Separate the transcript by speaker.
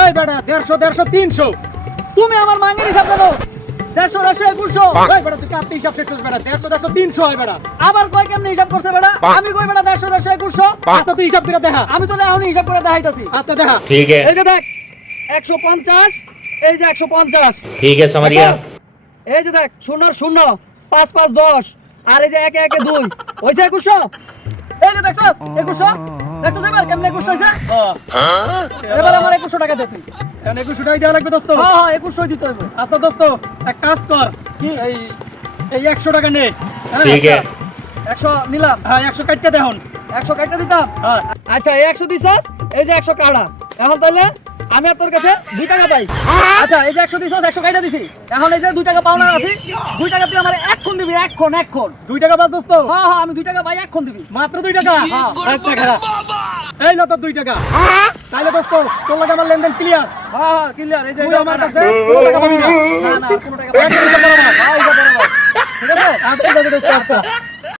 Speaker 1: ওই বেটা দেড়শো দেড়শো তিনশো।
Speaker 2: তুমি আমার মাঙ্গের হিসাব জানো? দেড়শো দেড়শো একুশশো।
Speaker 1: ওই বেটা তুই কাটতে হিসাব শেষ বেটা? দেড়শো দেড়শো তিনশো হয় বেটা।
Speaker 2: আবার কয় কেমনে হিসাব করছে বেটা? আমি কই বেটা দেড়শো দেড়শো একুশশো?
Speaker 1: আচ্ছা তুই হিসাব করে দেখা।
Speaker 2: আমি তো এখন হিসাব করে দেখাইতাছি।
Speaker 1: আচ্ছা দেখা।
Speaker 3: ঠিক আছে।
Speaker 2: এই যে দেখ একশো পঞ্চাশ এই যে একশো পঞ্চাশ।
Speaker 3: ঠিক আছে সামারিয়া
Speaker 2: এই যে দেখ শূন্য শূন্য পাঁচ পাঁচ দশ আর এই যে একে একে দুই। হয়েছে একুশশো? এই দেখছস 2100 দেখছস এবার কেমনে 2100 হইছে এবার আমার 2100 টাকা দে তুই।
Speaker 1: এখন 2100 টাকা দেওয়া লাগবে দোস্ত।
Speaker 2: হ্যাঁ হ্যাঁ 2100 দিতে হবে।
Speaker 1: আচ্ছা দোস্ত এক কাজ কর।
Speaker 2: কি?
Speaker 1: এই এই 100 টাকা নে। হ্যাঁ,
Speaker 3: ঠিক আছে।
Speaker 2: 100 নিলাম।
Speaker 1: হ্যাঁ 100 কাটতে দেখন
Speaker 2: 100 কাটতে দিতাম?
Speaker 1: হ্যাঁ।
Speaker 2: আচ্ছা এই 100 দিছস? এই যে 100 কাড়া। এখন তাহলে আমি আর তোর কাছে দুই টাকা পাই। আচ্ছা এই যে একশো দিছস একশো কাটা দিছি। এখন এই যে দুই টাকা পাওনা আছি দুই টাকা তুই আমার এক্ষণ দিবি এক্ষণ এক্ষণ
Speaker 1: দুই টাকা পাঁচ দোস্ত?
Speaker 2: হ্যাঁ হ্যাঁ আমি দুই টাকা পাই এক্ষণ দিবি।
Speaker 1: মাত্র দুই টাকা?
Speaker 2: হ্যাঁ।
Speaker 1: আচ্ছা খারাপ এই লো তোর দুই টাকা। তাহলে দোস্ত তোর লাগে আমার লেনদেন ক্লিয়ার
Speaker 2: হ্যাঁ হ্যাঁ ক্লিয়ার এই যে
Speaker 1: আমার। কাছে টাকা না।
Speaker 2: না না কোনো টাকা না। হ্যাঁ।
Speaker 1: ঠিক আছে? আচ্ছা দোস্ত আচ্ছা।